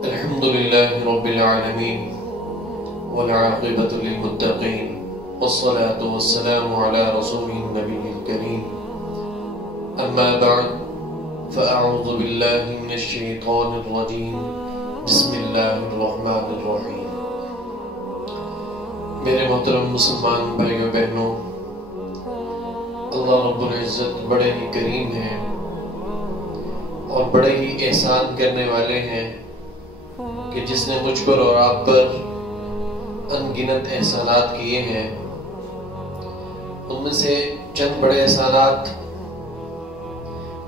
الحمد لله رب العالمين والعاقبة للمتقين والصلاة والسلام على رسوله النبي الكريم أما بعد فأعوذ بالله من الشيطان الرجيم بسم الله الرحمن الرحيم. میرے محترم مسلمان بھائیوں بہنوں، اللہ رب العزت بڑے ہی کریم ہیں اور بڑے ہی احسان کرنے والے ہیں کہ جس نے مجھ پر اور آپ پر ان گنت احسانات کیے ہیں، ان میں سے چند بڑے احسانات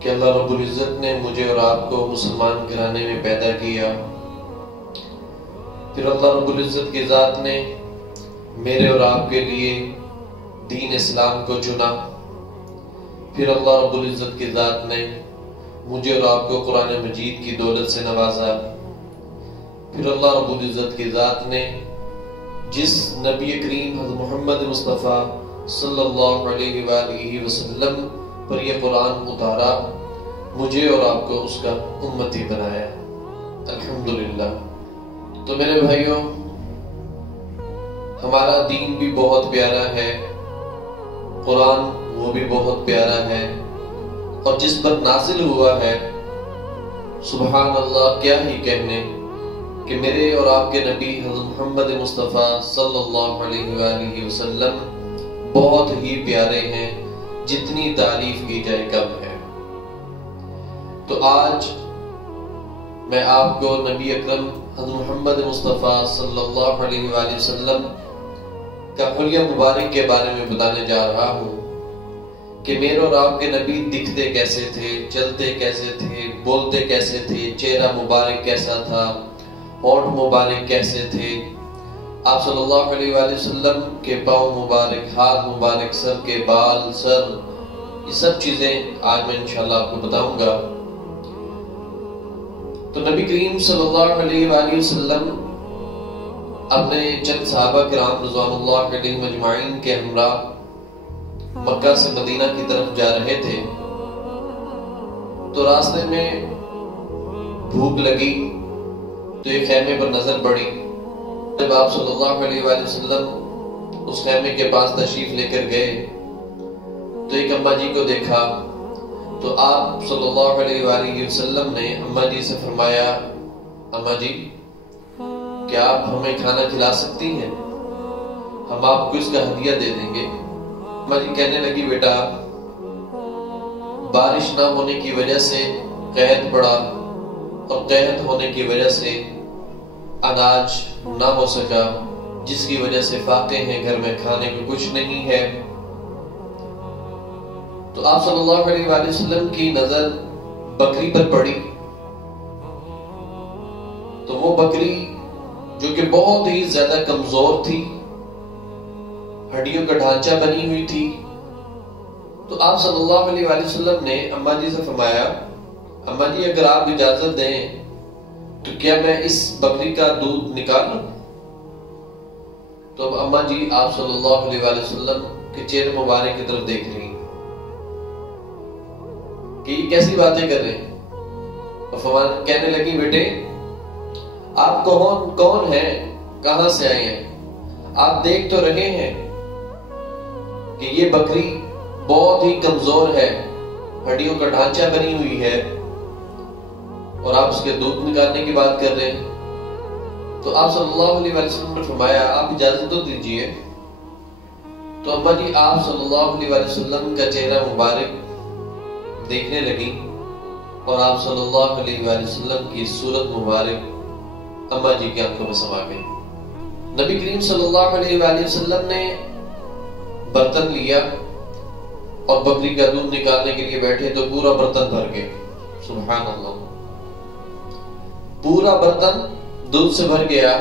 کہ اللہ رب العزت نے مجھے اور آپ کو مسلمان گھرانے میں پیدا کیا، پھر اللہ رب العزت کی ذات نے میرے اور آپ کے لیے دین اسلام کو چنا، پھر اللہ رب العزت کی ذات نے مجھے اور آپ کو قرآن مجید کی دولت سے نوازا، پھر اللہ رب العزت کی ذات نے جس نبی کریم حضرت محمد مصطفیٰ صلی اللہ علیہ وآلہ وسلم پر یہ قرآن اتارا، مجھے اور آپ کو اس کا امتی بنایا، الحمدللہ۔ تو میرے بھائیوں، ہمارا دین بھی بہت پیارا ہے، قرآن وہ بھی بہت پیارا ہے، اور جس پر نازل ہوا ہے، سبحان اللہ کیا ہی کہنے کہ میرے اور آپ کے نبی حضرت محمد مصطفیٰ صلی اللہ علیہ وآلہ وسلم بہت ہی پیارے ہیں، جتنی تعریف کی جائے کم ہے۔ تو آج میں آپ کو نبی اکرم حضرت محمد مصطفیٰ صلی اللہ علیہ وآلہ وسلم کا حلیہ مبارک کے بارے میں بتانے جا رہا ہوں کہ میرے اور آپ کے نبی دکھتے کیسے تھے، چلتے کیسے تھے، بولتے کیسے تھے، چہرہ مبارک کیسا تھا، ہونٹ مبارک کیسے تھے، آپ صلی اللہ علیہ وآلہ وسلم کے پاؤں مبارک، ہاتھ مبارک، سر کے بال، سر، یہ سب چیزیں آج میں انشاءاللہ آپ کو بتاؤں گا۔ تو نبی کریم صلی اللہ علیہ وآلہ وسلم اپنے چند صحابہ کرام رضوان اللہ علیہم اجمعین کے ہمراہ مکہ سے مدینہ کی طرف جا رہے تھے، تو راستے میں بھوک لگی تو ایک خیمے پر نظر پڑی۔ جب آپ صلی اللہ علیہ وآلہ وسلم اس خیمے کے پاس تشریف لے کر گئے تو ایک اماں جی کو دیکھا، تو آپ صلی اللہ علیہ وآلہ وسلم نے اماں جی سے فرمایا، اماں جی کیا آپ ہمیں کھانا کھلا سکتی ہیں؟ ہم آپ کو اس کا ہدیہ دے دیں گے۔ اماں جی کہنے لگی، بیٹا بارش نہ ہونے کی وجہ سے قحط پڑا، اور قحط ہونے کی وجہ سے اناج نہ ہو سکا، جس کی وجہ سے فاقے ہیں، گھر میں کھانے کو کچھ نہیں ہے۔ تو آپ صلی اللہ علیہ وآلہ وسلم کی نظر بکری پر پڑی، تو وہ بکری جو کہ بہت ہی زیادہ کمزور تھی، ہڈیوں کا ڈھانچہ بنی ہوئی تھی، تو آپ صلی اللہ علیہ وآلہ وسلم نے اماں جی سے فرمایا، اماں جی اگر آپ اجازت دیں تو کیا میں اس بکری کا دودھ نکال لوں؟ تو اب اماں جی آپ صلی اللہ علیہ وآلہ وسلم کے چہرے مبارک کی طرف دیکھ رہی کہ یہ کیسی باتیں کر رہے ہیں، اور کہنے لگی، بیٹے آپ کون ہیں، کہاں سے آئے ہیں؟ آپ دیکھ تو رہے ہیں کہ یہ بکری بہت ہی کمزور ہے، ہڈیوں کا ڈھانچہ بنی ہوئی ہے، اور آپ اس کے دودھ نکالنے کی بات کر رہے ہیں۔ تو آپ صلی اللہ علیہ وسلم نے فرمایا، آپ اجازت تو دیجئے۔ تو اماں جی آپ صلی اللہ علیہ وسلم کا چہرہ مبارک دیکھنے لگی، اور آپ صلی اللہ علیہ وسلم کی صورت مبارک اماں جی کی آنکھوں میں سما گئی۔ نبی کریم صلی اللہ علیہ وسلم نے برتن لیا اور بکری کا دودھ نکالنے کے لیے بیٹھے تو پورا برتن بھر گئے، سبحان اللہ، پورا برتن دودھ سے بھر گیا۔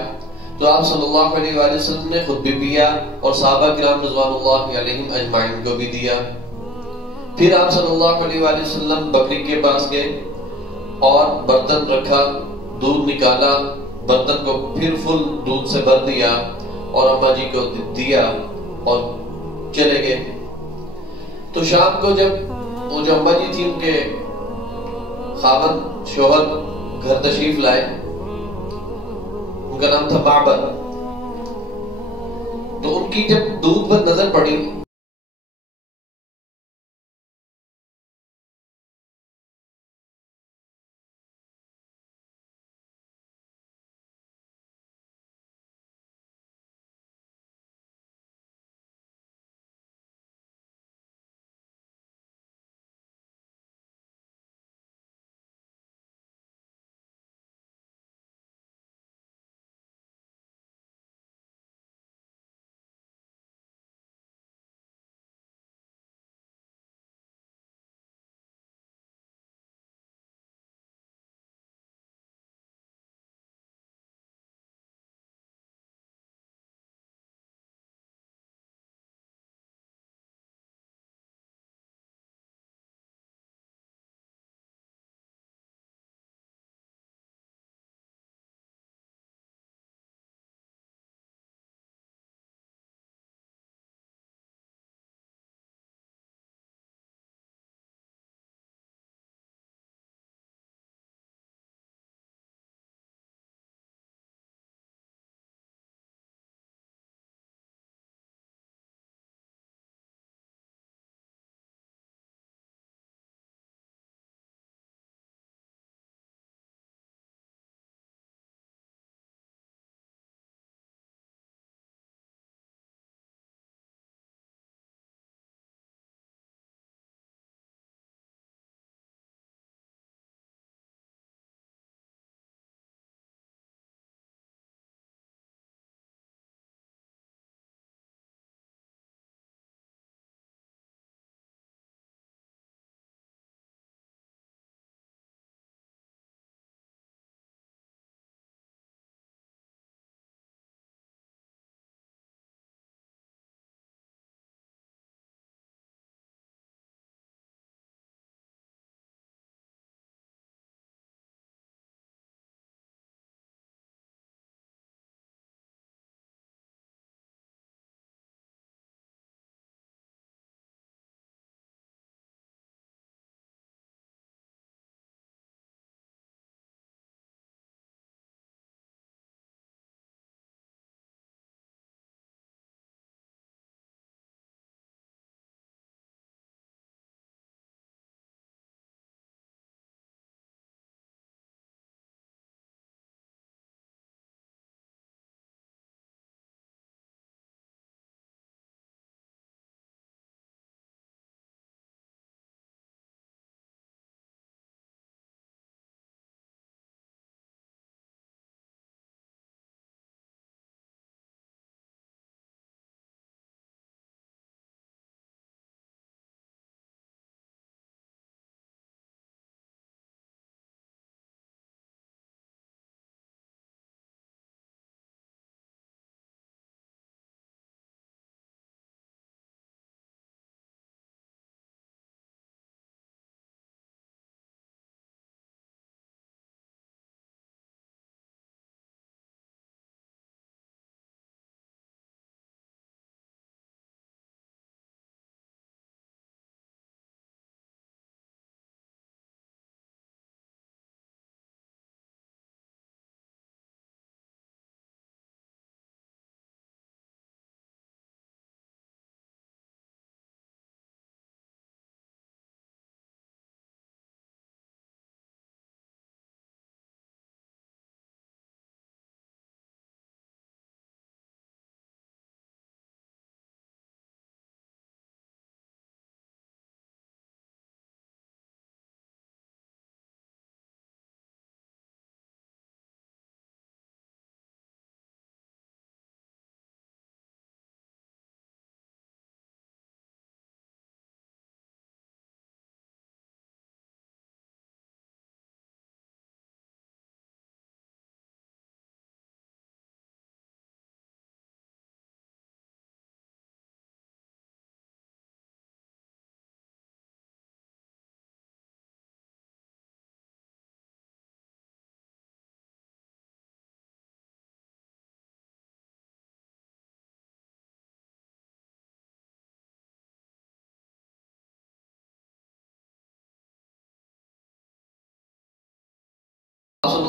تو آپ صلی اللہ علیہ وآلہ وسلم نے خود بھی پیا اور صحابہ کرام رضوان اللہ علیہم اجمعین کو بھی دیا۔ پھر آپ صلی اللہ علیہ وآلہ وسلم بکری کے پاس گئے اور برتن رکھا، دودھ نکالا، برتن کو پھر فل دودھ سے بھر دیا اور اماں جی کو دیا اور چلے گئے۔ تو شام کو جب وہ جو اماں جی تھی ان کے خاوند شوہر گھر تشریف لائے کا نام تھا معبد. تو ان کی جب دودھ پر نظر پڑی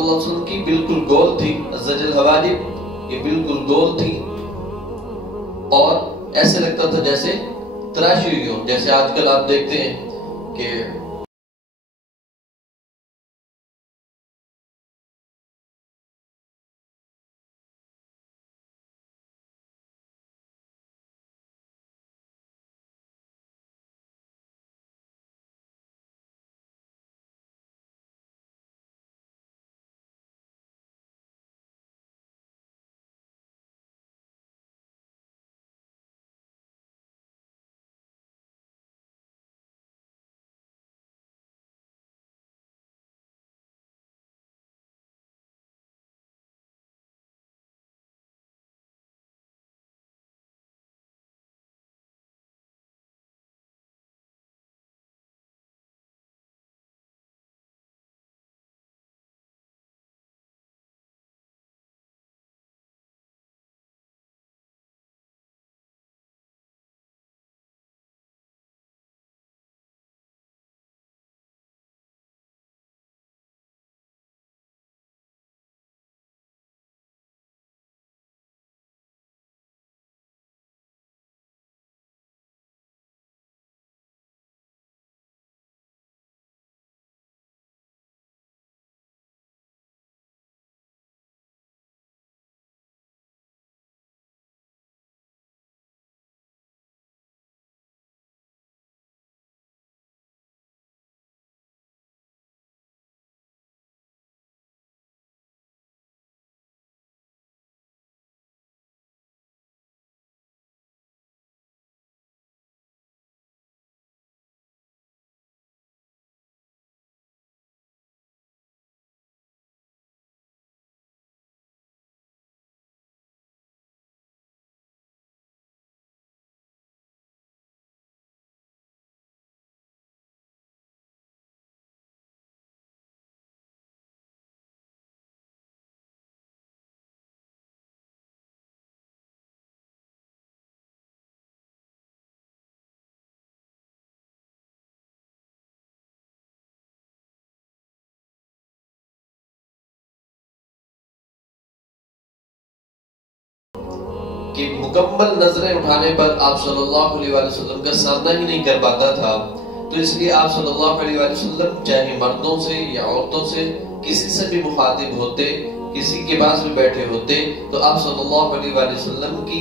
اللہ علیہ وسلم کی بالکل گول تھی، زجل حواجب یہ بالکل گول تھی اور ایسے لگتا تھا جیسے تراشی ہوئی ہو، جیسے آج کل آپ دیکھتے ہیں کہ کہ مکمل نظریں اٹھانے پر آپ صلی اللہ علیہ وآلہ وسلم کا سامنا ہی نہیں کر پاتا تھا، تو اس لیے آپ صلی اللہ علیہ وآلہ وسلم چاہے مردوں سے یا عورتوں سے کسی سے بھی مخاطب ہوتے، کسی کے پاس بھی بیٹھے ہوتے، تو آپ صلی اللہ علیہ وآلہ وسلم کی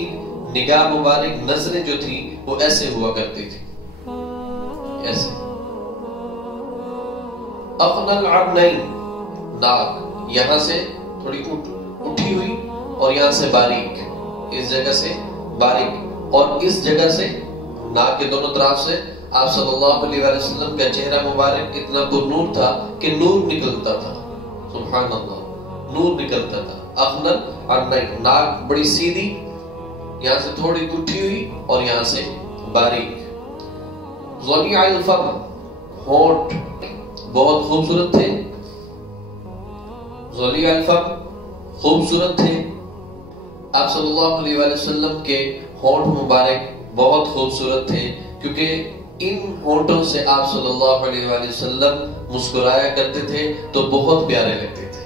نگاہ مبارک نظریں جو تھی وہ ایسے ہوا کرتی تھی، ایسے اقنى العینین، ناک یہاں سے تھوڑی اٹھی ہوئی اور یہاں سے باریک، اس جگہ سے باریک اور اس جگہ سے ناک کے دونوں طرف سے آپ صلی اللہ علیہ وآلہ وسلم کا چہرہ مبارک اتنا پر نور تھا کہ نور نکلتا تھا، سبحان اللہ، نور نکلتا تھا۔ اقنى العینین، ناک بڑی سیدھی، یہاں سے تھوڑی اٹھی ہوئی اور یہاں سے باریک۔ ضلیع الفم، ہونٹ بہت خوبصورت تھے، ضلیع الفم خوبصورت تھے، آپ صلی اللہ علیہ وآلہ وسلم کے ہونٹ مبارک بہت خوبصورت تھے، کیونکہ ان ہونٹوں سے آپ صلی اللہ علیہ وآلہ وسلم مسکرایا کرتے تھے تو بہت پیارے لگتے تھے،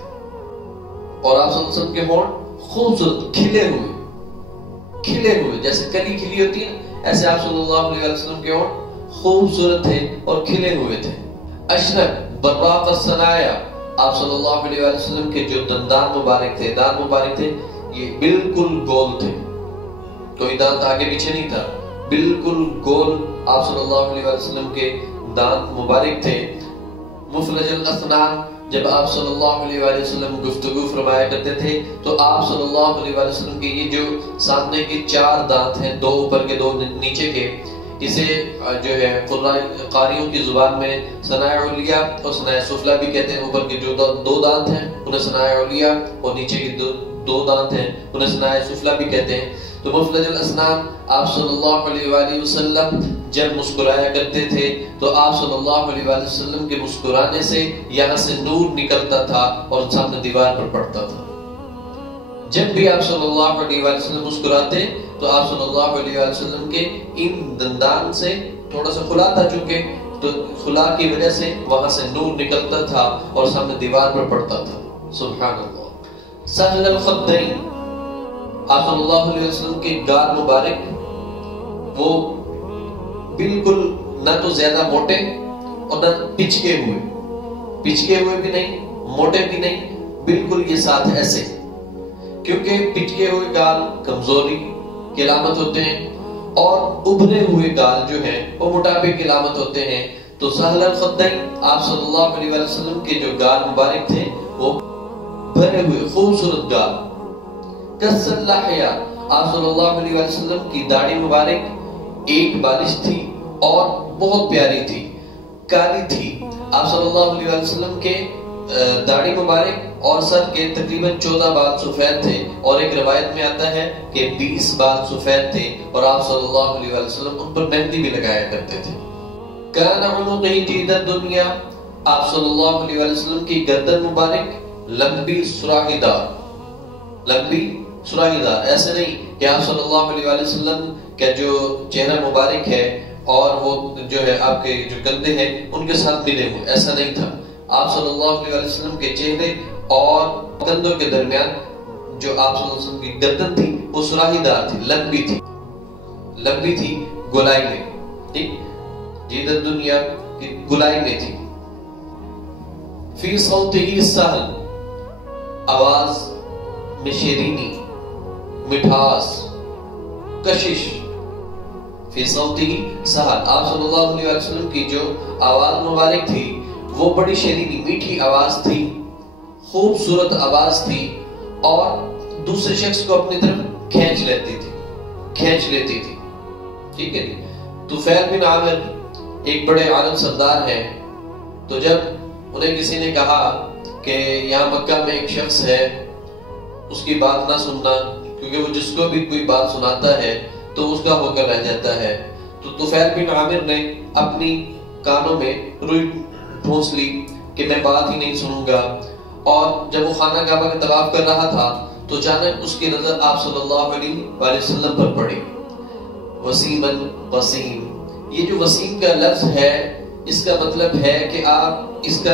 اور آپ صلی اللہ علیہ وسلم کے ہونٹ خوبصورت کھلے ہوئے جیسے کلی کھلی ہوتی ہے، ایسے آپ صلی اللہ علیہ وسلم کے ہونٹ خوبصورت تھے اور کھلے ہوئے تھے۔ اشنب براق الثنایا، آپ صلی اللہ علیہ وسلم کے جو دندان مبارک تھے، دانت مبارک تھے، یہ بالکل گول تھے، کوئی دانت آگے پیچھے نہیں تھا، بالکل گول آپ صلی اللہ علیہ وسلم کے دانت مبارک تھے۔ مفلج الاسنان، جب آپ صلی اللہ علیہ وسلم گفتگو فرمایا کرتے تھے تو آپ صلی اللہ علیہ وسلم کے یہ جو سامنے کے 4 دانت ہیں، 2 اوپر کے 2 نیچے کے، اسے جو ہے قاریوں کی زبان میں ثنایا علیہ اور ثنایا سفلی بھی کہتے ہیں۔ اوپر کے جو 2 دانت ہیں انہیں ثنایا علیہ اور نیچے کے 2 دانت ہیں انہیں ثنایا سفلی بھی کہتے ہیں۔ تو مفلج الاسنان، آپ صلی اللہ علیہ وآلہ وسلم جب مسکرایا کرتے تھے تو آپ صلی اللہ علیہ وآلہ وسلم کے مسکرانے سے یہاں سے نور نکلتا تھا اور سامنے دیوار پر پڑتا تھا۔ جب بھی آپ صلی اللہ علیہ وآلہ وسلم مسکراتے تو آپ صلی اللہ علیہ وآلہ وسلم کے ان دندان سے تھوڑا سا کھلا تھا، چونکہ تو کھلا کی وجہ سے وہاں سے نور نکلتا تھا اور سامنے دیوار پر پڑتا تھا، سبحان اللہ۔ سہل الخدین، آپ صلی اللہ علیہ وسلم کے گال مبارک وہ بالکل نہ تو زیادہ موٹے اور نہ پچکے ہوئے بھی نہیں، موٹے بھی نہیں، بالکل یہ ساتھ ایسے، کیونکہ پچکے ہوئے گال کمزوری کی علامت ہوتے ہیں اور ابھرے ہوئے گال جو ہیں وہ موٹاپے کی علامت ہوتے ہیں۔ تو سہل الخدین، آپ صلی اللہ علیہ وسلم کے جو گال مبارک تھے وہ بھرے ہوئے خوبصورت گال۔ کث اللحیہ، آپ صلی اللہ علیہ وسلم کی داڑھی مبارک ایک بالش تھی اور بہت پیاری تھی، کالی تھی۔ آپ صلی اللہ علیہ وسلم کے داڑھی مبارک اور سر کے تقریباً 14 بال سفید تھے، اور ایک روایت میں آتا ہے کہ 20 بال سفید تھے، اور آپ صلی اللہ علیہ وسلم ان پر مہندی بھی لگایا کرتے تھے۔ کان عنقہ جید الدنیا، آپ صلی اللہ علیہ وسلم کی گردن مبارک لمبی سراہی دار، ایسے نہیں کہ آپ صلی اللہ علیہ وسلم کا جو چہرہ مبارک ہے اور وہ جو ہے آپ کے جو کندھے ہیں ان کے ساتھ ملے ہوئے، ایسا نہیں تھا۔ آپ صلی اللہ علیہ وسلم کے چہرے اور کندھوں کے درمیان جو آپ صلی اللہ علیہ وسلم کی گردن تھی وہ سراہی دار تھی، لمبی تھی گولائی میں، ٹھیک، جید الدنیا کی گولائی میں تھی۔ فی صوتہ سہل، آواز میں شیرینی، مٹھاس، کشش۔ فی صوتہ سہل، آپ صلی اللہ علیہ وسلم کی جو آواز مبارک تھی وہ بڑی شیرینی، میٹھی آواز تھی، خوبصورت آواز تھی، اور دوسرے شخص کو اپنی طرف کھینچ لیتی تھی، ٹھیک ہے جی۔ طفیل بن عامر ایک بڑے عالم سردار ہیں، تو جب انہیں کسی نے کہا کہ یہاں مکہ میں ایک شخص ہے، اس کی بات نہ سننا، کیونکہ وہ جس کو بھی کوئی بات سناتا ہے تو اس کا ہو کر رہ جاتا ہے، تو طفیل بن عامر نے اپنی کانوں میں روئی ٹھونس لی کہ میں بات ہی نہیں سنوں گا، اور جب وہ خانہ کعبہ کا طواف کر رہا تھا تو اچانک اس کی نظر آپ صلی اللہ علیہ وسلم پر پڑی۔ وسیماً وسیم، یہ جو وسیم کا لفظ ہے اس کا مطلب ہے کہ آپ، اس کا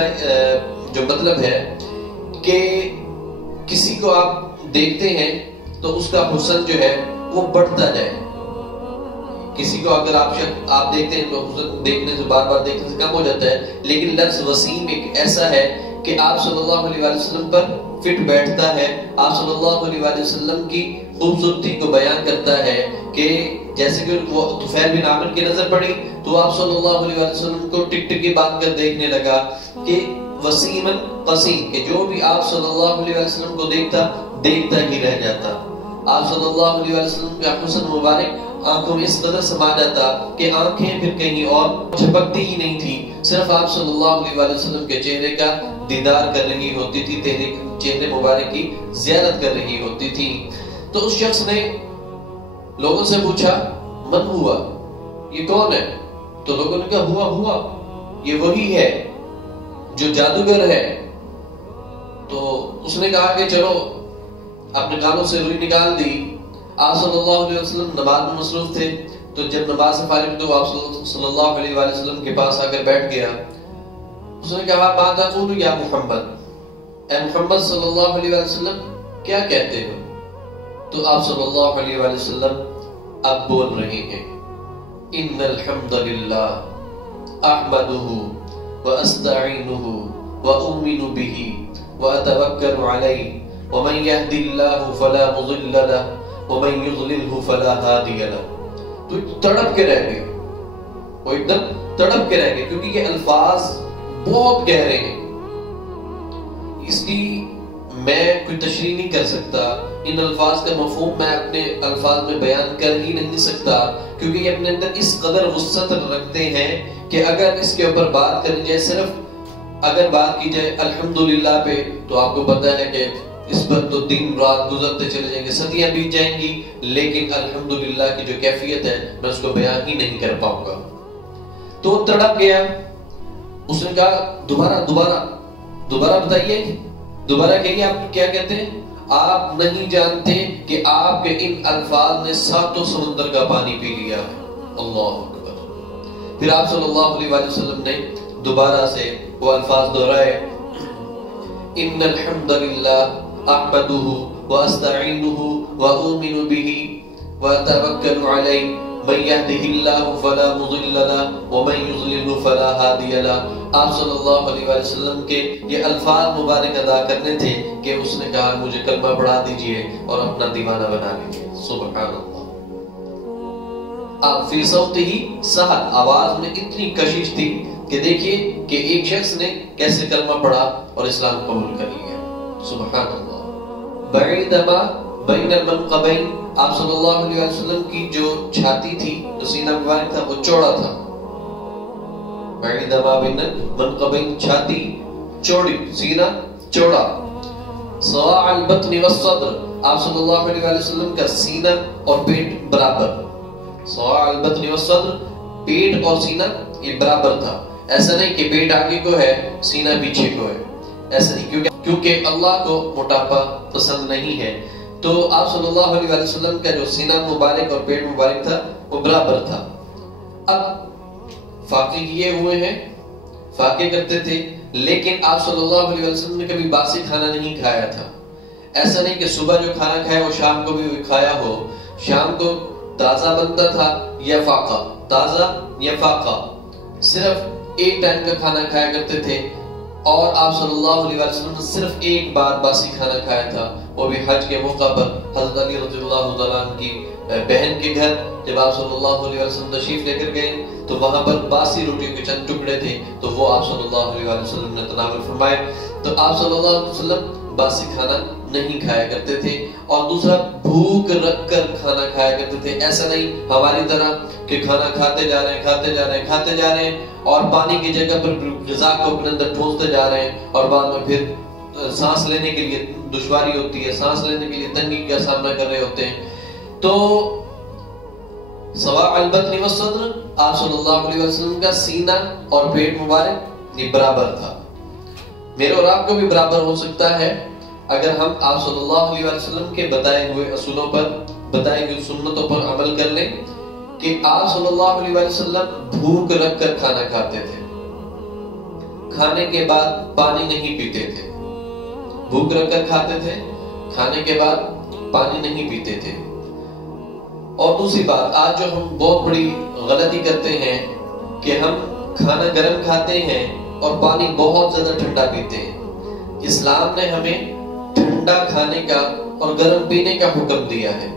جو مطلب ہے کہ کسی کو آپ دیکھتے ہیں تو اس کا حسن جو ہے وہ بڑھتا جائے۔ کسی کو اگر آپ دیکھتے ہیں تو حسن دیکھنے سے، بار بار دیکھنے سے کم ہو جاتا ہے، لیکن لفظ وسیم ایک ایسا ہے کہ آپ صلی اللہ علیہ وسلم پر فٹ بیٹھتا ہے، آپ صلی اللہ علیہ وسلم کی خوبصورتی کو بیان کرتا ہے، کہ جیسے کہ وہ طفیل بن عامر کی نظر پڑی تو آپ صلی اللہ علیہ وسلم کو ٹک ٹک کی بات کر دیکھنے لگا کہ وسیماً قسیم، کہ جو بھی آپ صلی اللہ علیہ وسلم کو دیکھتا ہی رہ جاتا۔ آپ صلی اللہ علیہ وسلم کا حسن مبارک آنکھوں میں اس قدر سما جاتا کہ آنکھیں پھر کہیں اور جھپکتی ہی نہیں تھی، صرف آپ صلی اللہ علیہ وسلم کے چہرے کا دیدار کر رہی ہوتی تھی، چہرے مبارک کی زیارت کر رہی ہوتی تھی۔ تو اس شخص نے لوگوں سے پوچھا من ہوا، یہ کون ہے؟ تو لوگوں نے کہا ہوا یہ وہی ہے جو جادوگر ہے۔ تو اس نے کہا کہ چلو، اپنے کانوں سے روئی نکال دی۔ آپ صلی اللہ علیہ وسلم نماز میں مصروف تھے، تو جب نماز سے فارغ تو آپ صلی اللہ علیہ وسلم کے پاس آ کر بیٹھ گیا۔ اس نے کہا ما تقول یا محمد، اے محمد صلی اللہ علیہ وسلم کیا کہتے ہو؟ تو آپ صلی اللہ علیہ وسلم اب بول رہے ہیں ان الحمد للہ احمدہ واستعینہ واؤمن بہ واتوکل علیہ ومن یہد اللہ فلا مضل لہ ومن یضللہ فلا ہادی لہ۔ تو تڑپ کے رہ گئے، وہ ایک دم تڑپ کے رہ گئے، کیونکہ یہ الفاظ بہت گہرے ہیں، اس کی میں کوئی تشریح نہیں کر سکتا، ان الفاظ کا مفہوم میں اپنے الفاظ میں بیان کر ہی نہیں سکتا، کیونکہ یہ اپنے اندر اس قدر وسعت رکھتے ہیں کہ اگر اس کے اوپر بات کرنی جائے، صرف اگر بات کی جائے الحمدللہ پہ، تو آپ کو پتہ ہے کہ اس پر تو دن رات گزرتے چلے جائیں گے، صدیاں بیت جائیں گی، لیکن الحمدللہ کی جو کیفیت ہے میں اس کو بیان ہی نہیں کر پاؤں گا۔ تو تڑپ گیا، اس نے کہا دوبارہ بتائیے، دوبارہ کہیے آپ کیا کہتے ہیں؟ آپ نہیں جانتے کہ آپ کے ان الفاظ نے ساتوں سمندر کا پانی پی لیا ہے۔ اللہ اکبر۔ پھر آپ صلی اللہ علیہ وسلم نے دوبارہ سے وہ الفاظ دہرائے ان الحمد للہ احمدہ واستعینہ واؤمن بہ واتوکل علیہ من یہدہ اللہ فلا مضل له ومن یضلل فلا ہادی له. آپ صلی اللہ علیہ وآلہ وسلم کے یہ الفاظ مبارک ادا کرنے تھے کہ اس نے کہا مجھے کلمہ پڑھا دیجئے اور اپنا دیوانہ بنا لیجئے. سبحان اللہ. آپ فی صوتہ سہل، آواز میں اتنی کشش تھی کہ دیکھیے کہ ایک شخص نے کیسے کلمہ پڑھا اور اسلام قبول کر لیا. سبحان اللہ. بعید ما بین المنقبین، آپ صلی اللہ علیہ وسلم کی جو چھاتی تھی، جو سینہ مبارک تھا، وہ چوڑا تھا. بعید ما بین المنقبین، چھاتی چوڑی، سینہ چوڑا. سواء البطن والصدر، آپ صلی اللہ علیہ وسلم کا سینہ اور پیٹ برابر. سواء البطن والصدر، پیٹ اور سینہ یہ برابر تھا. ایسا نہیں کہ پیٹ آگے کو ہے سینہ پیچھے کو ہے، ایسا نہیں، کیونکہ اللہ کو موٹاپا پسند نہیں ہے. تو آپ صلی اللہ علیہ وسلم کا جو سینہ مبارک اور پیٹ مبارک تھا وہ برابر تھا. اب فاقے کیے ہوئے ہیں، فاقے کرتے تھے، لیکن آپ صلی اللہ علیہ وسلم نے کبھی باسی کھانا نہیں کھایا تھا. ایسا نہیں کہ صبح جو کھانا کھایا وہ شام کو بھی کھایا ہو. شام کو تازہ بنتا تھا یا فاقہ، تازہ یا فاقہ. صرف ایک ٹائم کا کھانا کھایا کرتے تھے. اور آپ صلی اللہ علیہ وسلم نے صرف ایک بار باسی کھانا کھایا تھا، وہ بھی حج کے موقع پر حضرت علی رضی اللہ عنہ کی بہن کے گھر. جب آپ صلی اللہ علیہ وسلم تشریف لے کر گئے تو وہاں پر باسی روٹیوں کے چند ٹکڑے تھے، تو وہ آپ صلی اللہ علیہ وسلم نے تناول فرمائے. تو آپ صلی اللہ علیہ وسلم باسی کھانا نہیں کھایا کرتے تھے. اور دوسرا، بھوک رکھ کر کھانا کھایا کرتے تھے. ایسا نہیں ہماری طرح کہ کھانا کھاتے جا رہے ہیں کھاتے جا رہے ہیں اور پانی کی جگہ پر غذا کو اپنے اندر ٹھونستے جا رہے ہیں، اور بعد میں پھر سانس لینے کے لیے دشواری ہوتی ہے، سانس لینے کے لیے تنگی کا سامنا کر رہے ہوتے ہیں. تو سواء البطن والصدر، آپ صلی اللہ علیہ وسلم کا سینہ اور پیٹ مبارک یہ برابر تھا. میرے اور آپ کو بھی برابر ہو سکتا ہے اگر ہم آپ صلی اللہ علیہ وسلم کے بتائے ہوئے اصولوں پر، بتائی ہوئی سنتوں پر عمل کر لیں. کہ آپ صلی اللہ علیہ وسلم بھوک رکھ کر کھانا کھاتے تھے، کھانے کے بعد پانی نہیں پیتے تھے. بھوک رکھ کر کھاتے تھے، کھانے کے بعد پانی نہیں پیتے تھے. اور دوسری بات، آج جو ہم بہت بڑی غلطی کرتے ہیں کہ ہم کھانا گرم کھاتے ہیں اور پانی بہت زیادہ ٹھنڈا پیتے ہیں. اسلام نے ہمیں ٹھنڈا کھانے کا اور گرم پینے کا حکم دیا ہے.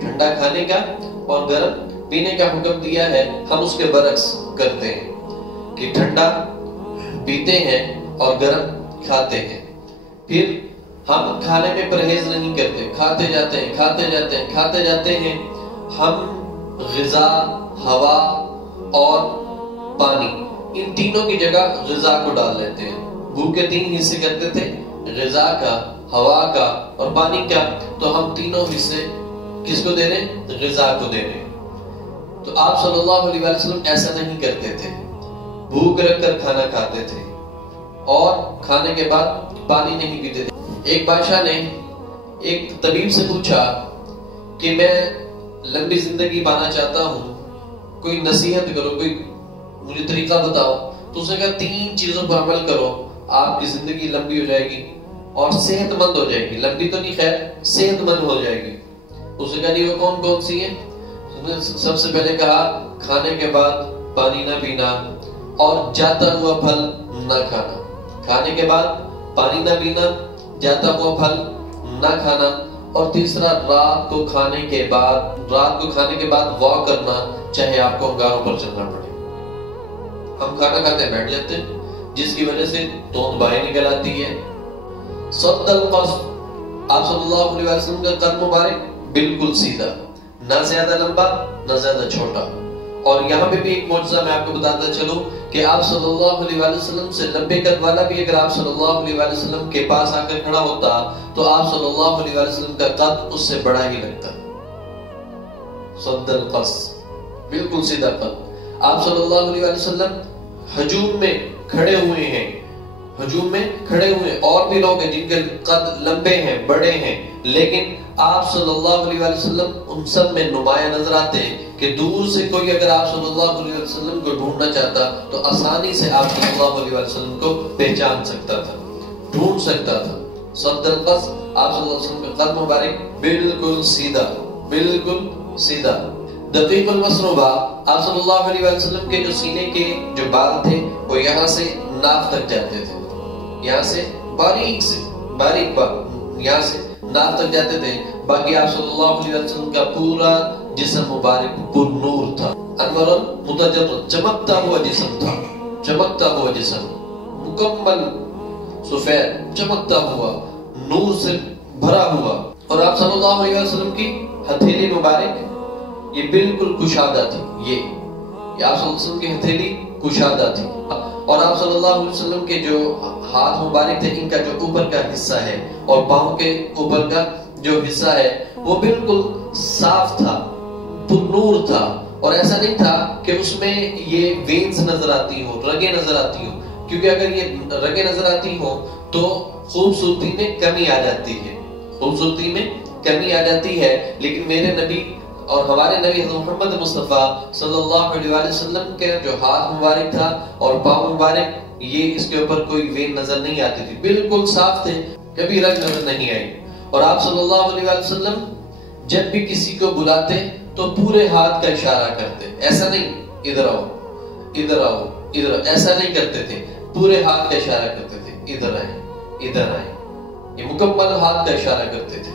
ٹھنڈا کھانے کا اور گرم پینے کا حکم دیا ہے. ہم اس کے برعکس کرتے ہیں کہ ٹھنڈا پیتے ہیں اور گرم کھاتے ہیں. پھر ہم کھانے میں پرہیز نہیں کرتے، کھاتے جاتے ہیں. ہم غذا، ہوا اور پانی، ان تینوں کی جگہ غذا کو ڈال لیتے ہیں. بھوک کے 3 حصے کرتے تھے، غذا کا، ہوا کا اور پانی کا. تو ہم تینوں حصے کس کو دے رہے ہیں؟ غذا کو دے رہے ہیں. تو آپ صلی اللہ علیہ وسلم ایسا نہیں کرتے تھے. بھوک رکھ کر کھانا کھاتے تھے اور کھانے کے بعد پانی نہیں پیتے تھے. ایک بادشاہ نے ایک طبیب سے پوچھا کہ میں لمبی زندگی پانا چاہتا ہوں، کوئی نصیحت کرو، کوئی مجھے طریقہ بتاؤ. تو اس نے کہا 3 چیزوں پر عمل کرو، آپ کی زندگی لمبی ہو جائے گی اور صحت مند ہو جائے گی. لمبی تو نہیں، خیر صحت مند ہو جائے گی. اس نے کہا نہیں، وہ کون سی ہیں؟ سب سے پہلے کہا کھانے کے بعد پانی نہ پینا اور جاتا ہوا پھل نہ کھانا. کھانے کے بعد پانی نہ پینا، جاتا ہوا پھل نہ کھانا. اور تیسرا، رات کو کھانے کے بعد واک کرنا، چاہے آپ کو انگاروں پر چلنا پڑے. ہم کھانا کھاتے بیٹھ جاتے ہیں، جس کی وجہ سے توند باہر نکل آتی ہے. صد القصد، آپ صلی اللہ علیہ وسلم کا قد مبارک بالکل سیدھا، نہ زیادہ لمبا نہ زیادہ چھوٹا. اور یہاں پہ بھی ایک معجزہ میں آپ کو بتاتا چلوں کہ آپ صلی اللہ علیہ وسلم سے لمبے قد والا بھی اگر آپ صلی اللہ علیہ وسلم کے پاس آ کر کھڑا ہوتا تو آپ صلی اللہ علیہ وسلم کا قد اس سے بڑا ہی لگتا. صد القصد، بالکل سیدھا قد. آپ صلی اللہ علیہ وسلم ہجوم میں کھڑے ہوئے ہیں، اور بھی لوگ ہیں جن کے قد لمبے ہیں، بڑے ہیں، لیکن آپ صلی اللہ علیہ وسلم ان سب میں نمایاں نظر آتے کہ دور سے کوئی اگر آپ صلی اللہ علیہ وسلم کو ڈھونڈنا چاہتا تو آسانی سے آپ صلی اللہ علیہ وسلم کو پہچان سکتا تھا. ڈھونڈ سکتا تھا. صد القص، آپ صلی اللہ علیہ وسلم کا قد مبارک بالکل سیدھا، بالکل سیدھا. دقیق المسروبہ، آپ صلی اللہ علیہ وسلم کے جو سینے کے جو بال تھے وہ یہاں سے ناف تک جاتے تھے، یہاں سے باریک بال یہاں سے ناف تک جاتے تھے. باقی آپ صلی اللہ علیہ وسلم کا پورا جسم مبارک پر نور تھا. انور متجرد، چمکتا ہوا جسم تھا، چمکتا ہوا جسم، مکمل سفید، چمکتا ہوا، نور سے بھرا ہوا. اور آپ صلی اللہ علیہ وسلم کی ہتھیلی مبارک یہ بالکل کشادہ تھی. یہ آپ صلی اللہ علیہ وسلم کی ہتھیلی کشادہ تھی. اور آپ صلی اللہ علیہ وسلم کے جو ہاتھ مبارک تھے، ان کا جو اوپر کا حصہ ہے اور پاؤں کے اوپر کا جو حصہ ہے وہ بالکل صاف تھا، پر نور تھا. اور ایسا نہیں تھا کہ اس میں یہ وینز نظر آتی ہوں، رگیں نظر آتی ہوں، کیونکہ اگر یہ رگیں نظر آتی ہوں تو خوبصورتی میں کمی آ جاتی ہے، خوبصورتی میں کمی آ جاتی ہے. لیکن میرے نبی اور ہمارے نبی حضرت محمد مصطفیٰ صلی اللہ علیہ وسلم کے جو ہاتھ مبارک تھا اور پاؤں مبارک، یہ اس کے اوپر کوئی وین نظر نہیں آتی تھی، بالکل صاف تھے، کبھی رگ نظر نہیں آئی. اور آپ صلی اللہ علیہ وسلم جب بھی کسی کو بلاتے تو پورے ہاتھ کا اشارہ کرتے، ایسا نہیں ادھر آؤ ادھر آؤ ادھر آؤ، ایسا نہیں کرتے تھے، پورے ہاتھ کا اشارہ کرتے تھے، ادھر آئے ادھر آئے، یہ مکمل ہاتھ کا اشارہ کرتے تھے.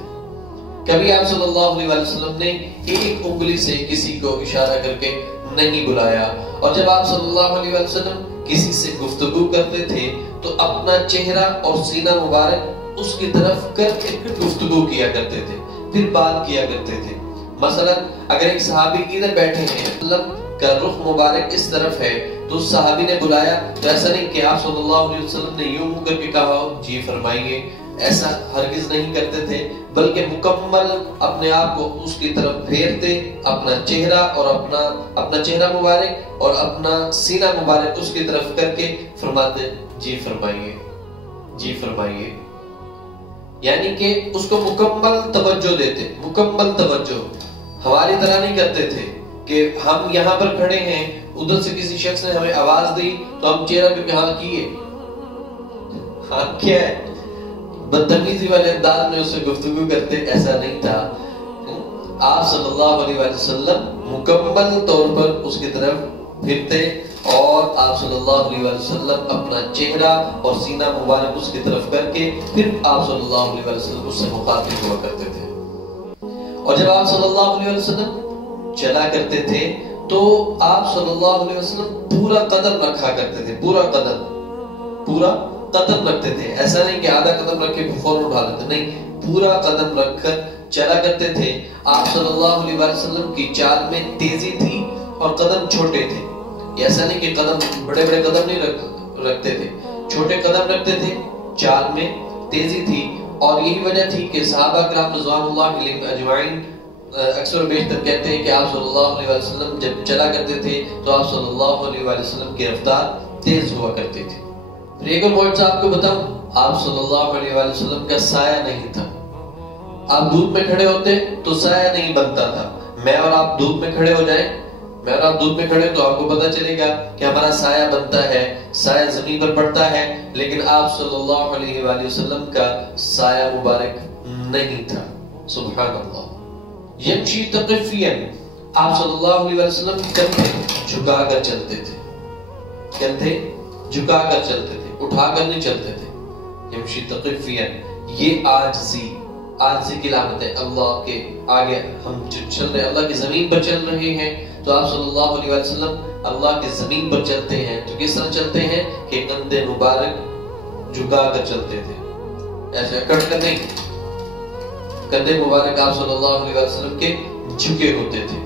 کبھی آپ صلی اللہ علیہ وسلم نے ایک انگلی سے کسی کو اشارہ کر کے نہیں بلایا. اور جب آپ صلی اللہ علیہ وسلم کسی سے گفتگو کرتے تھے تو اپنا چہرہ اور سینہ مبارک اس کی طرف کر کے گفتگو کیا کرتے تھے، پھر بات کیا کرتے تھے. مثلا اگر ایک صحابی ادھر بیٹھے ہیں، مطلب کا رخ مبارک اس طرف ہے، تو اس صحابی نے بلایا تو ایسا نہیں کہ آپ صلی اللہ علیہ وسلم نے یوں کر کے کہا جی فرمائیے، ایسا ہرگز نہیں کرتے تھے، بلکہ مکمل اپنے آپ کو اس کی طرف پھیرتے، اپنا چہرہ اور اپنا چہرہ مبارک اور اپنا سینہ مبارک اس کی طرف کر کے فرماتے جی فرمائیے، جی فرمائیے. یعنی کہ اس کو مکمل توجہ دیتے، مکمل توجہ. ہماری طرح نہیں کرتے تھے کہ ہم یہاں پر کھڑے ہیں، ادھر سے کسی شخص نے ہمیں آواز دی تو ہم چہرہ پہ ہاں کیے، ہاں کیا ہے، بدتمیزی والے انداز میں اس سے گفتگو کرتے. ایسا نہیں تھا. آپ صلی اللہ علیہ وسلم مکمل طور پر اس کی طرف پھرتے اور آپ صلی اللہ علیہ وسلم اپنا چہرہ اور سینہ مبارک اس کی طرف کر کے پھر آپ صلی اللہ علیہ وسلم اس سے مخاطب ہوا کرتے تھے. اور جب آپ صلی اللہ علیہ وسلم چلا کرتے تھے تو آپ صلی اللہ علیہ وسلم پورا قدم رکھا کرتے تھے، پورا قدم رکھتے تھے. ایسا نہیں کہ آدھا قدم رکھ کے فوراً اٹھا لیتے، نہیں، پورا قدم رکھ کر چلا کرتے تھے. آپ صلی اللہ علیہ وسلم کی چال میں تیزی تھی اور قدم چھوٹے تھے. ایسا نہیں کہ قدم بڑے قدم نہیں رکھتے تھے، چھوٹے قدم رکھتے تھے، چال میں تیزی تھی. اور یہی وجہ تھی کہ صحابہ کرام رضوان اللہ علیہم اجمعین اکثر و بیشتر کہتے ہیں کہ آپ صلی اللہ علیہ وسلم جب چلا کرتے تھے تو آپ صلی اللہ علیہ وسلم کی رفتار تیز ہوا کرتی تھی. ایک اور معجزہ آپ کو بتاؤں، آپ صلی اللہ علیہ وسلم کا سایہ نہیں تھا. آپ دھوپ میں کھڑے ہوتے تو سایہ نہیں بنتا تھا. میں اور آپ دھوپ میں کھڑے ہو جائیں، میں اور آپ دھوپ میں کھڑے تو آپ کو پتا چلے گا کہ ہمارا سایہ بنتا ہے، سایہ زمین پر پڑتا ہے. لیکن آپ صلی اللہ علیہ وآلہ وسلم کا سایہ مبارک نہیں تھا. سبحان اللہ. یمشی تقفیاً، آپ صلی اللہ علیہ وسلم کندھے جھکا کر چلتے تھے، کندھے جھکا کر چلتے تھے، اٹھا کر نہیں چلتے تھے. یمشی تقفیاً، یہ عاجزی کی علامت ہے. اللہ کے آگے ہم چل رہے ہیں، اللہ کی زمین پر چل رہے ہیں تو آپ صلی اللہ علیہ وسلم اللہ کی زمین پر چلتے ہیں تو کس طرح چلتے ہیں کہ کندھے مبارک جھکا کر چلتے تھے، ایسے اکڑ کر نہیں. کندھے مبارک آپ صلی اللہ علیہ وسلم کے جھکے ہوتے تھے.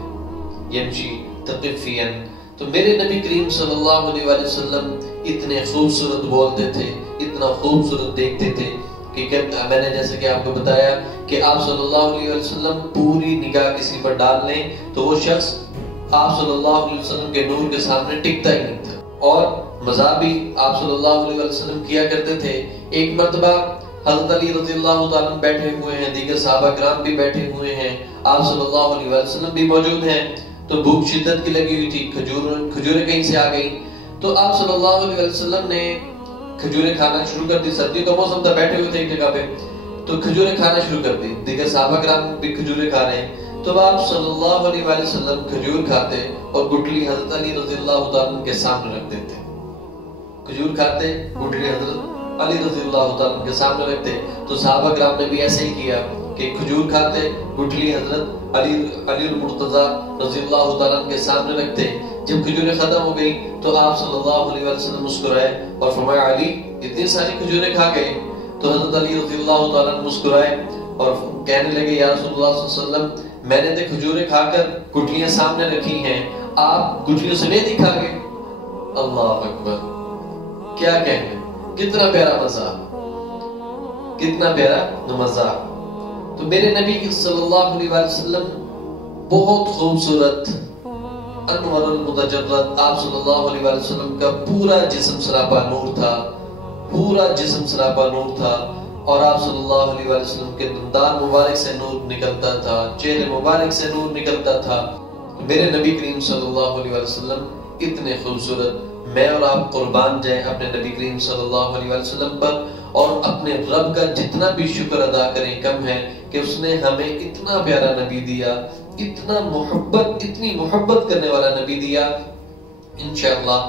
یمشی تقفیاً. تو میرے نبی کریم صلی اللہ علیہ وسلم اتنے خوبصورت بولتے تھے، اتنا خوبصورت دیکھتے تھے کہ میں نے جیسے کہ آپ کو بتایا کہ آپ صلی اللہ علیہ وسلم پوری نگاہ کسی پر ڈال لیں تو وہ شخص آپ صلی اللہ علیہ وسلم کے نور کے سامنے ٹکتا ہی نہیں تھا. اور مزاح بھی آپ صلی اللہ علیہ وسلم کیا کرتے تھے. ایک مرتبہ حضرت علی رضی اللہ تعالیٰ بیٹھے ہوئے ہیں، دیگر صحابہ کرام بھی بیٹھے ہوئے ہیں، آپ صلی اللہ علیہ وسلم بھی موجود ہیں. تو بھوک شدت کی لگی ہوئی تھی، کھجوریں کہیں سے آ گئی. تو آپ صلی اللہ علیہ وسلم نے کھجوریں کھانا شروع کر دی. سردی کا موسم تھا, بیٹھے ہوئے تھے ایک جگہ پہ, تو کھجوریں کھانا شروع کر دی. دیگر صحابہ کرام بھی کھجوریں کھا رہے ہیں. تو آپ صلی اللہ علیہ وآلہ وسلم کھجور کھاتے اور گٹلی حضرت علی رضی اللہ تعالیٰ کے سامنے رکھ دیتے. کھجور کھاتے, گٹلی حضرت علی رضی اللہ تعالیٰ کے سامنے رکھتے. تو صحابہ کرام نے بھی ایسے ہی کیا کہ کھجور کھاتے, گٹلی حضرت علی المرتضیٰ رضی اللہ تعالیٰ کے سامنے رکھتے. جب کھجوریں ختم ہو گئی تو آپ صلی اللہ علیہ وآلہ وسلم مسکرائے اور فرمایا علی اتنی ساری کھجوریں کھا گئے. تو حضرت علی رضی اللہ تعالیٰ مسکرائے اور کہنے لگے یا رسول اللہ صلی اللہ علیہ وسلم میں نے تو کھجوریں کھا کر گٹلیاں سامنے رکھی ہیں, آپ گٹلیوں سے نہیں دکھا گے. اللہ اکبر, کیا کہنے, کتنا پیارا مذاق, کتنا پیارا مذاق. تو میرے نبی صلی اللہ علیہ وسلم بہت خوبصورت انور المتجرد, آپ صلی اللہ علیہ وسلم کا پورا جسم سراپا نور تھا, پورا جسم سراپا نور تھا. اور آپ صلی اللہ علیہ وسلم کے دندان مبارک سے نور نکلتا تھا, چہرے مبارک سے نور نکلتا تھا. میرے نبی کریم صلی اللہ علیہ وسلم اتنے خوبصورت, میں اور آپ قربان جائیں اپنے نبی کریم صلی اللہ علیہ وسلم پر, اور اپنے رب کا جتنا بھی شکر ادا کریں کم ہے کہ اس نے ہمیں اتنا پیارا نبی دیا, اتنا محبت, اتنی محبت کرنے والا نبی دیا. انشاءاللہ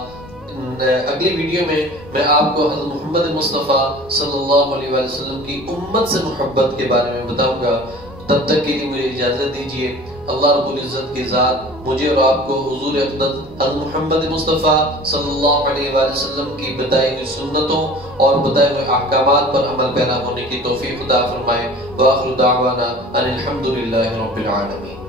اگلی ویڈیو میں میں آپ کو حضرت محمد مصطفیٰ صلی اللہ علیہ وسلم کی امت سے محبت کے بارے میں بتاؤں گا. تب تک کے لیے مجھے اجازت دیجیے. اللہ رب العزت کی ذات مجھے اور آپ کو حضور اقدس حضرت محمد مصطفیٰ صلی اللہ علیہ وسلم کی بتائی ہوئی سنتوں اور بتائے ہوئے احکامات پر عمل پیرا ہونے کی توفیق عطا فرمائے. وآخر دعوانا ان الحمد للہ رب العالمین.